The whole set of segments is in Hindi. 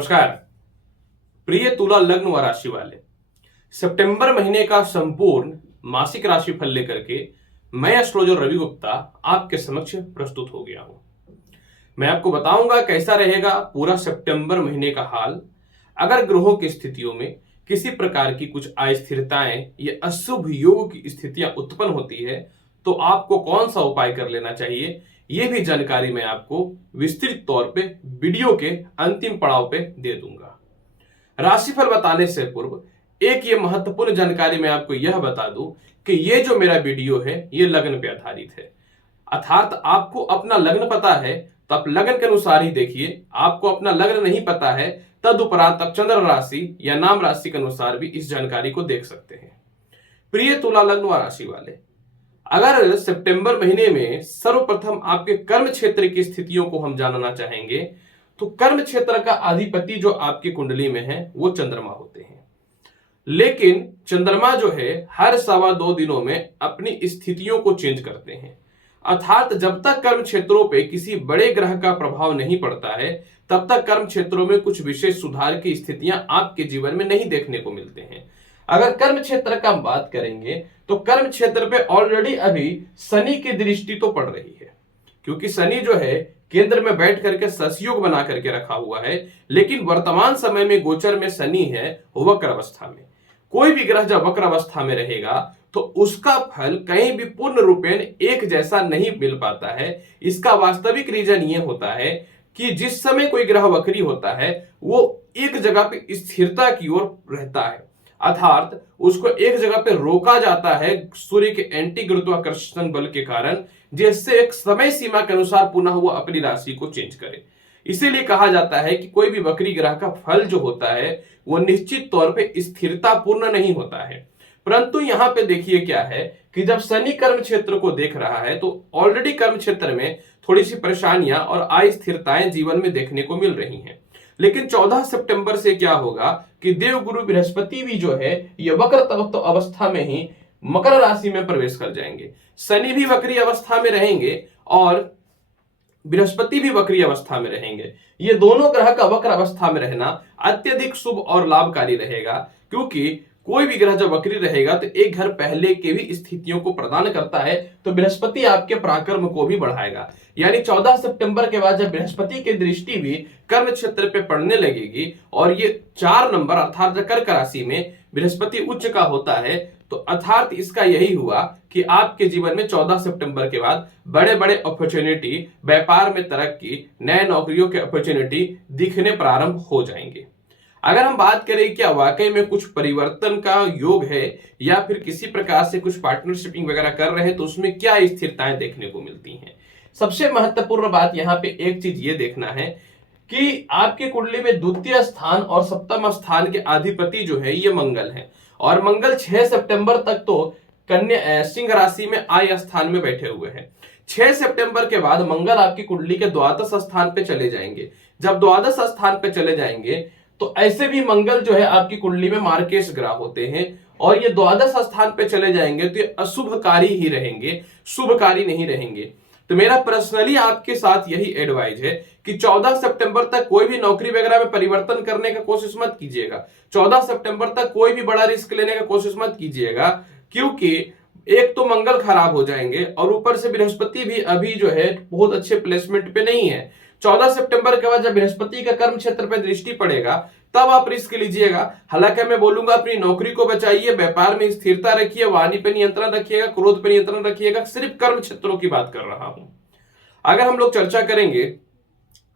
नमस्कार प्रिय तुला लग्न व राशि वाले, सितंबर महीने का संपूर्ण मासिक राशि फल लेकर के मैं एस्ट्रोलॉजर रवि गुप्ता आपके समक्ष प्रस्तुत हो गया हूं। मैं आपको बताऊंगा कैसा रहेगा पूरा सितंबर महीने का हाल। अगर ग्रहों की स्थितियों में किसी प्रकार की कुछ अस्थिरताएं या अशुभ योग की स्थितियां उत्पन्न होती है तो आपको कौन सा उपाय कर लेना चाहिए, यह भी जानकारी मैं आपको विस्तृत तौर पे वीडियो के अंतिम पड़ाव पे दे दूंगा। राशिफल बताने से पूर्व एक ये महत्वपूर्ण जानकारी मैं आपको यह बता दूं कि ये जो मेरा वीडियो है ये लग्न पे आधारित है, अर्थात आपको अपना लग्न पता है तो आप लग्न के अनुसार ही देखिए। आपको अपना लग्न नहीं पता है तदुपरांत आप चंद्र राशि या नाम राशि के अनुसार भी इस जानकारी को देख सकते हैं। प्रिय तुला लग्न व राशि वाले, अगर सितंबर महीने में सर्वप्रथम आपके कर्म क्षेत्र की स्थितियों को हम जानना चाहेंगे तो कर्म क्षेत्र का अधिपति जो आपकी कुंडली में है वो चंद्रमा होते हैं। लेकिन चंद्रमा जो है हर 2.25 दिनों में अपनी स्थितियों को चेंज करते हैं, अर्थात जब तक कर्म क्षेत्रों पे किसी बड़े ग्रह का प्रभाव नहीं पड़ता है तब तक कर्म क्षेत्रों में कुछ विशेष सुधार की स्थितियां आपके जीवन में नहीं देखने को मिलते हैं। अगर कर्म क्षेत्र का हम बात करेंगे तो कर्म क्षेत्र पे ऑलरेडी अभी शनि की दृष्टि तो पड़ रही है, क्योंकि शनि जो है केंद्र में बैठ करके ससयोग बना करके रखा हुआ है। लेकिन वर्तमान समय में गोचर में शनि है वक्र अवस्था में। कोई भी ग्रह जब वक्र अवस्था में रहेगा तो उसका फल कहीं भी पूर्ण रूपेण एक जैसा नहीं मिल पाता है। इसका वास्तविक रीजन ये होता है कि जिस समय कोई ग्रह वक्री होता है वो एक जगह पे स्थिरता की ओर रहता है, अर्थात उसको एक जगह पे रोका जाता है सूर्य के एंटी गुरुत्वाकर्षण बल के कारण, जिससे एक समय सीमा के अनुसार पुनः वो अपनी राशि को चेंज करे। इसीलिए कहा जाता है कि कोई भी वक्री ग्रह का फल जो होता है वो निश्चित तौर पे स्थिरता पूर्ण नहीं होता है। परंतु यहां पे देखिए क्या है कि जब शनि कर्म क्षेत्र को देख रहा है तो ऑलरेडी कर्म क्षेत्र में थोड़ी सी परेशानियां और अस्थिरताएं जीवन में देखने को मिल रही हैं। लेकिन 14 सितंबर से क्या होगा कि देवगुरु बृहस्पति भी जो है ये वक्र तत्व अवस्था में ही मकर राशि में प्रवेश कर जाएंगे। शनि भी वक्री अवस्था में रहेंगे और बृहस्पति भी वक्री अवस्था में रहेंगे। ये दोनों ग्रह का वक्र अवस्था में रहना अत्यधिक शुभ और लाभकारी रहेगा, क्योंकि कोई भी ग्रह जब वक्री रहेगा तो एक घर पहले के भी स्थितियों को प्रदान करता है, तो बृहस्पति आपके पराक्रम को भी बढ़ाएगा। यानी 14 सितंबर के बाद जब बृहस्पति की दृष्टि भी कर्म क्षेत्र पे पड़ने लगेगी और ये 4 नंबर अर्थात कर्क राशि में बृहस्पति उच्च का होता है, तो अर्थात इसका यही हुआ कि आपके जीवन में 14 सितंबर के बाद बड़े बड़े अपॉर्चुनिटी, व्यापार में तरक्की, नए नौकरियों के अपॉर्चुनिटी दिखने प्रारंभ हो जाएंगे। अगर हम बात करें क्या वाकई में कुछ परिवर्तन का योग है या फिर किसी प्रकार से कुछ पार्टनरशिपिंग वगैरह कर रहे हैं तो उसमें क्या स्थिरताएं देखने को मिलती हैं, सबसे महत्वपूर्ण बात यहाँ पे एक चीज ये देखना है कि आपकी कुंडली में द्वितीय स्थान और सप्तम स्थान के अधिपति जो है ये मंगल है, और मंगल 6 सितंबर तक तो कन्या सिंह राशि में आय स्थान में बैठे हुए हैं। 6 सितंबर के बाद मंगल आपकी कुंडली के द्वादश स्थान पे चले जाएंगे। जब द्वादश स्थान पे चले जाएंगे तो ऐसे भी मंगल जो है आपकी कुंडली में मार्केश ग्रह होते हैं और ये द्वादश स्थान पे चले जाएंगे तो ये अशुभकारी ही रहेंगे, शुभकारी नहीं रहेंगे। तो मेरा पर्सनली आपके साथ यही एडवाइज है कि 14 सितंबर तक कोई भी नौकरी वगैरह में परिवर्तन करने का कोशिश मत कीजिएगा। 14 सितंबर तक कोई भी बड़ा रिस्क लेने का कोशिश मत कीजिएगा, क्योंकि एक तो मंगल खराब हो जाएंगे और ऊपर से बृहस्पति भी अभी जो है बहुत अच्छे प्लेसमेंट पे नहीं है। 14 सितंबर के बाद जब बृहस्पति का कर्म क्षेत्र पे दृष्टि पड़ेगा तब आप रिस्क लीजिएगा। हालांकि मैं बोलूंगा अपनी नौकरी को बचाइए, व्यापार में स्थिरता रखिए, वाणी पे नियंत्रण रखिएगा, क्रोध पे नियंत्रण रखिएगा। सिर्फ कर्म क्षेत्रों की बात कर रहा हूं। अगर हम लोग चर्चा करेंगे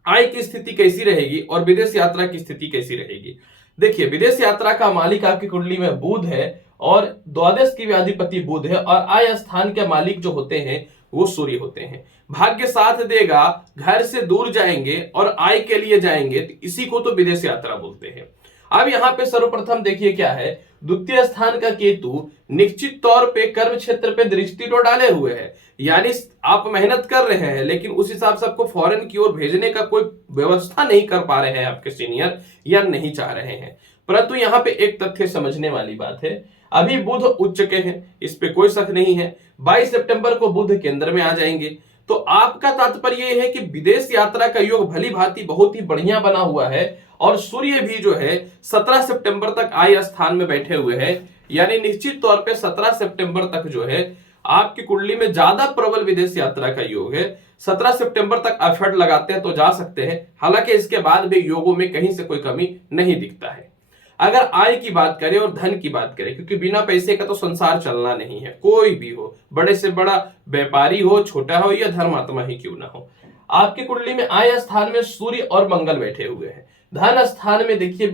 आय की स्थिति कैसी रहेगी और विदेश यात्रा की स्थिति कैसी रहेगी, देखिए विदेश यात्रा का मालिक आपकी कुंडली में बुध है और द्वादश की भी अधिपति बुध है और आय स्थान के मालिक जो होते हैं वो सूर्य होते हैं। भाग्य साथ देगा, घर से दूर जाएंगे और आय के लिए जाएंगे, तो इसी को तो विदेश यात्रा बोलते हैं। अब यहाँ पे सर्वप्रथम देखिए क्या है, द्वितीय स्थान का केतु निश्चित तौर पे कर्म क्षेत्र पे दृष्टि तो डाले हुए है, यानी आप मेहनत कर रहे हैं लेकिन उस हिसाब से आपको फॉरेन की ओर भेजने का कोई व्यवस्था नहीं कर पा रहे हैं आपके सीनियर या नहीं चाह रहे हैं। परंतु यहाँ पे एक तथ्य समझने वाली बात है, अभी बुध उच्च के हैं, इस पे कोई शक नहीं है। 22 सितंबर को बुध केंद्र में आ जाएंगे। तो आपका तात्पर्य यह है कि विदेश यात्रा का योग भली भांति बहुत ही बढ़िया बना हुआ है और सूर्य भी जो है 17 सितंबर तक आय स्थान में बैठे हुए हैं, यानी निश्चित तौर पे 17 सितंबर तक जो है आपकी कुंडली में ज्यादा प्रबल विदेश यात्रा का योग है। 17 सितंबर तक एफर्ट लगाते हैं तो जा सकते हैं, हालांकि इसके बाद भी योगों में कहीं से कोई कमी नहीं दिखता है। अगर आय की बात करें और धन की बात करें, क्योंकि बिना पैसे का तो संसार चलना नहीं है, कोई भी हो, बड़े से बड़ा व्यापारी हो, छोटा हो या धर्मात्मा ही क्यों ना हो, आपकी कुंडली में आय स्थान में सूर्य और मंगल बैठे हुए हैं, धन स्थान में देखिए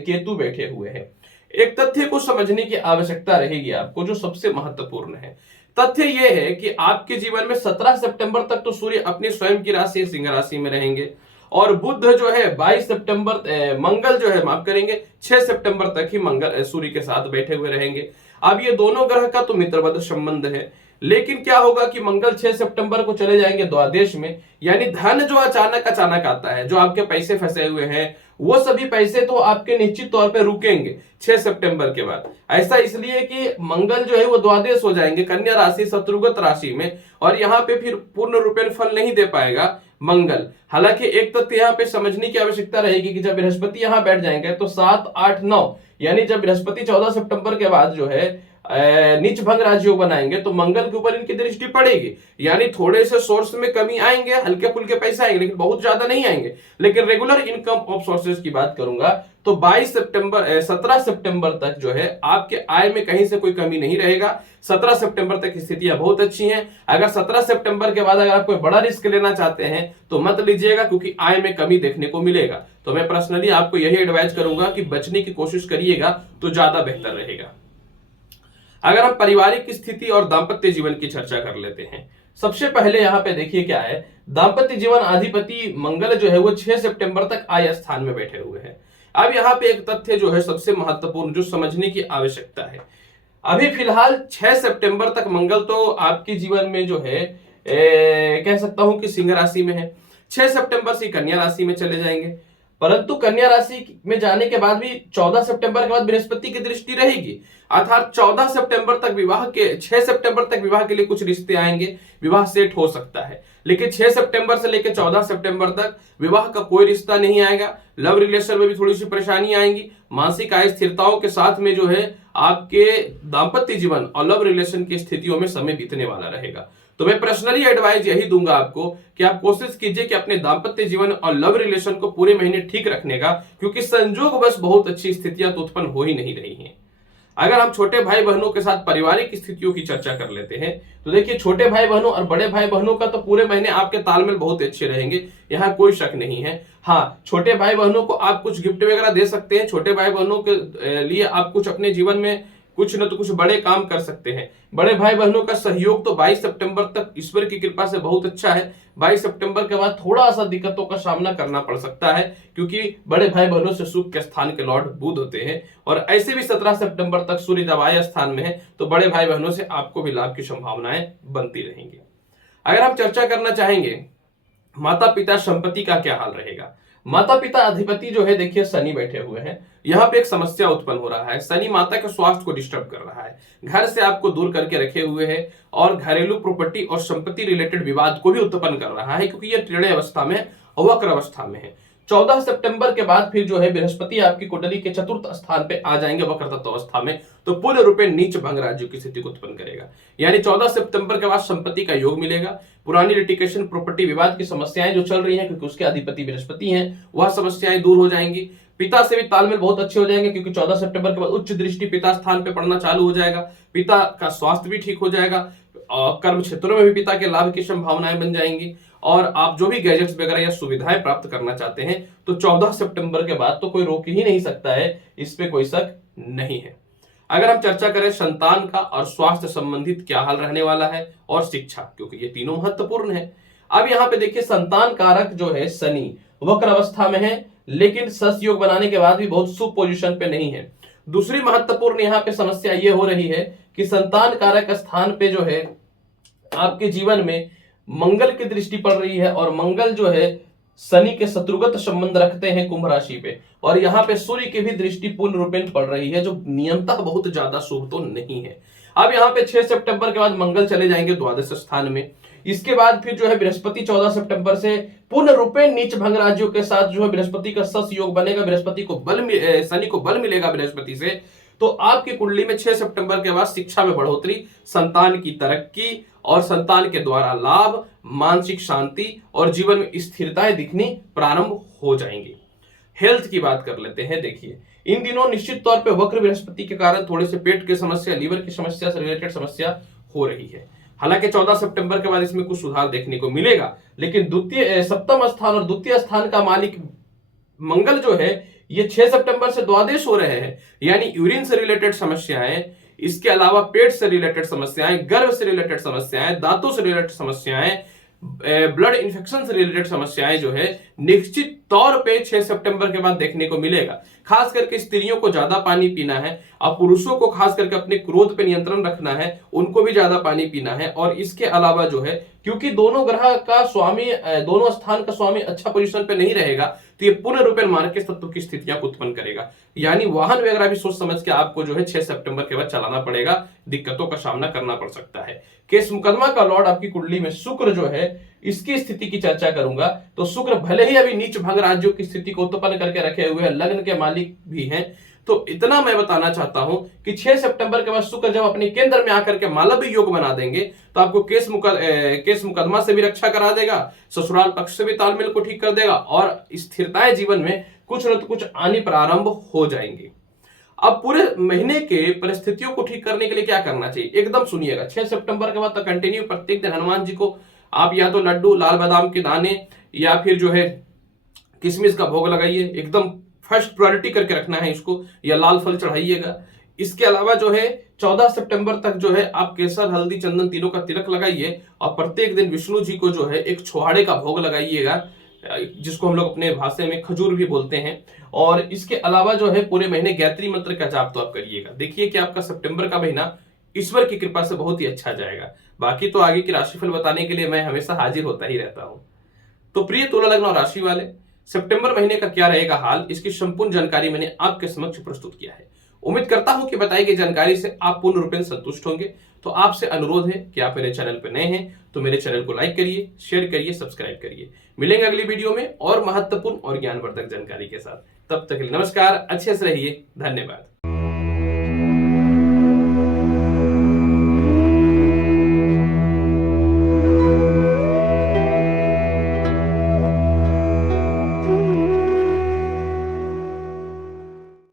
केतु बैठे हुए हैं। एक तथ्य को समझने की आवश्यकता रहेगी आपको, जो सबसे महत्वपूर्ण है। तथ्य यह है कि आपके जीवन में 17 सितंबर तक तो सूर्य अपनी स्वयं की राशि सिंह राशि में रहेंगे और बुध जो है 22 सितंबर, मंगल जो है माफ करेंगे 6 सितंबर तक ही मंगल सूर्य के साथ बैठे हुए रहेंगे। अब ये दोनों ग्रह का तो मित्रवत संबंध है, लेकिन क्या होगा कि मंगल 6 सितंबर को चले जाएंगे द्वादश में, यानी धन जो अचानक आता है, जो आपके पैसे फंसे हुए हैं वो सभी पैसे तो आपके निश्चित तौर पे रुकेंगे 6 सितंबर के बाद। ऐसा इसलिए कि मंगल जो है वो द्वादश हो जाएंगे कन्या राशि शत्रुगत राशि में, और यहाँ पे फिर पूर्ण रूपेण फल नहीं दे पाएगा मंगल। हालांकि एक तथ्य यहाँ पे समझने की आवश्यकता रहेगी कि जब बृहस्पति यहाँ बैठ जाएंगे तो 7, 8, 9, यानी जब बृहस्पति 14 सितंबर के बाद जो है नीच भंग राजयोग बनाएंगे तो मंगल के ऊपर इनकी दृष्टि पड़ेगी, यानी थोड़े से सोर्स में कमी आएंगे, हल्के फुल्के पैसे आएंगे, लेकिन बहुत ज्यादा नहीं आएंगे। लेकिन रेगुलर इनकम ऑफ सोर्सेज की बात करूंगा तो 17 सितंबर तक जो है आपके आय में कहीं से कोई कमी नहीं रहेगा। 17 सितंबर तक स्थितियां बहुत अच्छी हैं। अगर 17 सितंबर के बाद अगर आप कोई बड़ा रिस्क लेना चाहते हैं तो मत लीजिएगा, क्योंकि आय में कमी देखने को मिलेगा। तो मैं पर्सनली आपको यही एडवाइस करूंगा कि बचने की कोशिश करिएगा तो ज्यादा बेहतर रहेगा। अगर हम पारिवारिक स्थिति और दाम्पत्य जीवन की चर्चा कर लेते हैं, सबसे पहले यहाँ पे देखिए क्या है, दाम्पत्य जीवन अधिपति मंगल जो है वो 6 सितंबर तक आय स्थान में बैठे हुए हैं। अब यहाँ पे एक तथ्य जो है सबसे महत्वपूर्ण, जो समझने की आवश्यकता है, अभी फिलहाल 6 सितंबर तक मंगल तो आपके जीवन में जो है कह सकता हूं कि सिंह राशि में है। 6 सितंबर से कन्या राशि में चले जाएंगे, परंतु कन्या राशि में जाने के बाद भी 14 सितंबर के बाद बृहस्पति की दृष्टि रहेगी, अर्थात 14 सितंबर तक विवाह के 6 सितंबर तक विवाह के लिए कुछ रिश्ते आएंगे, विवाह सेट हो सकता है। लेकिन 6 सितंबर से लेकर 14 सितंबर तक विवाह का कोई रिश्ता नहीं आएगा। लव रिलेशन में भी थोड़ी सी परेशानी आएंगी। मानसिक अस्थिरताओं के साथ में जो है आपके दाम्पत्य जीवन और लव रिलेशन की स्थितियों में समय बीतने वाला रहेगा। तो मैं पर्सनली एडवाइस यही दूंगा आपको कि आप कोशिश कीजिए कि अपने दाम्पत्य जीवन और लव रिलेशन को पूरे महीने ठीक रखने का, क्योंकि संजोग बस बहुत अच्छी स्थितियां तो उत्पन्न हो ही नहीं रही हैं। अगर हम छोटे भाई बहनों के साथ पारिवारिक स्थितियों की चर्चा कर लेते हैं तो देखिए, छोटे भाई बहनों और बड़े भाई बहनों का तो पूरे महीने आपके तालमेल बहुत अच्छे रहेंगे, यहाँ कोई शक नहीं है। हाँ, छोटे भाई बहनों को आप कुछ गिफ्ट वगैरह दे सकते हैं, छोटे भाई बहनों के लिए आप कुछ अपने जीवन में कुछ न तो कुछ बड़े काम कर सकते हैं। बड़े भाई बहनों का सहयोग तो 22 सितंबर तक ईश्वर की कृपा से बहुत अच्छा है। 22 सितंबर के बाद थोड़ा सा दिक्कतों का सामना करना पड़ सकता है, क्योंकि बड़े भाई बहनों से सुख के स्थान के लॉर्ड बुध होते हैं, और ऐसे भी 17 सितंबर तक सूर्य जब आय स्थान में है तो बड़े भाई बहनों से आपको भी लाभ की संभावनाएं बनती रहेंगी। अगर हम चर्चा करना चाहेंगे माता पिता संपत्ति का क्या हाल रहेगा, माता पिता अधिपति जो है देखिए शनि बैठे हुए हैं, यहाँ पे एक समस्या उत्पन्न हो रहा है। शनि माता के स्वास्थ्य को डिस्टर्ब कर रहा है, घर से आपको दूर करके रखे हुए है, और घरेलू प्रॉपर्टी और संपत्ति रिलेटेड विवाद को भी उत्पन्न कर रहा है, क्योंकि यह टेढ़े अवस्था में और वक्र अवस्था में है। 14 सितंबर के बाद फिर जो है बृहस्पति आपकी कुंडली के चतुर्थ स्थान पे आ जाएंगे वक्र तत्व अवस्था में, तो पूर्ण रूप में नीच भंग राज्य की स्थिति को उत्पन्न करेगा। यानी 14 सितंबर के बाद संपत्ति का योग मिलेगा। पुरानी लिटिगेशन प्रॉपर्टी विवाद की समस्याएं जो चल रही हैं, क्योंकि उसके अधिपति बृहस्पति हैं, वह समस्याएं दूर हो जाएंगी। पिता से भी तालमेल बहुत अच्छे हो जाएंगे, क्योंकि 14 सितंबर के बाद उच्च दृष्टि पिता स्थान पे पड़ना चालू हो जाएगा। पिता का स्वास्थ्य भी ठीक हो जाएगा, और कर्म क्षेत्रों में भी पिता के लाभ की संभावनाएं बन जाएंगी। और आप जो भी गैजेट्स वगैरह या सुविधाएं प्राप्त करना चाहते हैं तो 14 सितंबर के बाद तो कोई रोक ही नहीं सकता है, इस पे कोई शक नहीं है। अगर हम चर्चा करें संतान का और स्वास्थ्य संबंधित क्या हाल रहने वाला है, और शिक्षा, क्योंकि ये तीनों महत्वपूर्ण है। अब यहाँ पे देखिए, संतान कारक जो है शनि वक्र अवस्था में है, लेकिन सस योग बनाने के बाद भी बहुत शुभ पोजीशन पे नहीं है। दूसरी महत्वपूर्ण यहाँ पे समस्या ये हो रही है कि संतान कारक स्थान पे जो है आपके जीवन में मंगल की दृष्टि पड़ रही है, और मंगल जो है शनि के शत्रुगत संबंध रखते हैं कुंभ राशि पे, और यहाँ पे सूर्य की भी दृष्टि पूर्ण रूपेण पड़ रही है, जो नियमतः बहुत ज्यादा शुभ तो नहीं है। अब यहाँ पे 6 सितंबर के बाद मंगल चले जाएंगे द्वादश स्थान में, इसके बाद फिर जो है बृहस्पति 14 सितंबर से पूर्ण रूपेण नीच भंग राज्यों के साथ जो है बृहस्पति का सस योग बनेगा, बृहस्पति को शनि को बल मिलेगा बृहस्पति से। तो आपकी कुंडली में 6 सितंबर के बाद शिक्षा में बढ़ोतरी, संतान की तरक्की और संतान के द्वारा लाभ, मानसिक शांति और जीवन में स्थिरताएं दिखनी प्रारंभ हो जाएंगी। हेल्थ की बात कर लेते हैं। देखिए, इन दिनों निश्चित तौर पे वक्र बृहस्पति के कारण थोड़े से पेट की समस्या, लीवर की समस्या से रिलेटेड समस्या हो रही है। हालांकि 14 सितंबर के बाद इसमें कुछ सुधार देखने को मिलेगा, लेकिन सप्तम स्थान और द्वितीय स्थान का मालिक मंगल जो है ये 6 सितंबर से द्वादश हो रहे हैं, यानी यूरिन से रिलेटेड समस्याएं, इसके अलावा पेट से रिलेटेड समस्याएं, गर्भ से रिलेटेड समस्याएं, दांतों से रिलेटेड समस्याएं, ब्लड इन्फेक्शन से रिलेटेड समस्याएं जो है निश्चित तौर पे 6 सितंबर के बाद देखने को मिलेगा। खास करके स्त्रियों को ज्यादा पानी पीना है और पुरुषों को खास करके अपने क्रोध पे नियंत्रण रखना है, उनको भी ज्यादा पानी पीना है। और इसके अलावा जो है क्योंकि दोनों ग्रह का स्वामी, दोनों स्थान का स्वामी अच्छा पोजीशन पे नहीं रहेगा, तो ये पूर्ण रूपेण मार्गीय तत्व की स्थितियां उत्पन्न करेगा। यानी वाहन वगैरह भी सोच समझ के आपको जो है 6 सितंबर के बाद चलाना पड़ेगा, दिक्कतों का सामना करना पड़ सकता है। केस मुकदमा का लॉर्ड आपकी कुंडली में शुक्र जो है, इसकी स्थिति की चर्चा करूंगा। तो शुक्र भले ही अभी नीच भंग राज्यों की स्थिति को उत्पन्न करके रखे हुए हैं, लग्न के मालिक भी हैं, तो इतना मैं बताना चाहता हूं कि 6 सितंबर के बाद शुक्र जब अपने केंद्र में आकर के मालव्य योग बना देंगे तो आपको केस मुकदमा से भी रक्षा करा देगा, ससुराल पक्ष से भी तालमेल को ठीक कर देगा और स्थिरताएं जीवन में कुछ न कुछ आनी प्रारंभ हो जाएंगी। अब पूरे महीने के परिस्थितियों को ठीक करने के लिए क्या करना चाहिए, एकदम सुनिएगा। 6 सितंबर के बाद तो कंटिन्यू प्रत्येक दिन हनुमान जी को आप या तो लड्डू, लाल बादाम के दाने या फिर जो है किशमिश का भोग लगाइए, एकदम फर्स्ट प्रायोरिटी करके रखना है इसको, या लाल फल चढ़ाइएगा। इसके अलावा जो है 14 सितंबर तक जो है आप केसर, हल्दी, चंदन तीनों का तिलक लगाइए और प्रत्येक दिन विष्णु जी को जो है एक छुहाड़े का भोग लगाइएगा, जिसको हम लोग अपने भाषा में खजूर भी बोलते हैं। और इसके अलावा जो है पूरे महीने गायत्री मंत्र का जाप तो आप करिएगा। देखिए कि आपका सितंबर का महीना ईश्वर की कृपा से बहुत ही अच्छा जाएगा। बाकी तो आगे की राशिफल बताने के लिए मैं हमेशा हाजिर होता ही रहता हूं। तो प्रिय तुला लग्न और राशि वाले, सितंबर महीने का क्या रहेगा हाल, इसकी संपूर्ण जानकारी मैंने आपके समक्ष प्रस्तुत किया है। उम्मीद करता हूं कि बताई गई जानकारी से आप पूर्ण रूपेण संतुष्ट होंगे। तो आपसे अनुरोध है कि आप मेरे चैनल पर नए हैं तो मेरे चैनल को लाइक करिए, शेयर करिए, सब्सक्राइब करिए। मिलेंगे अगली वीडियो में और महत्वपूर्ण और ज्ञानवर्धक जानकारी के साथ। तब तक के लिए नमस्कार, अच्छे से रहिए, धन्यवाद।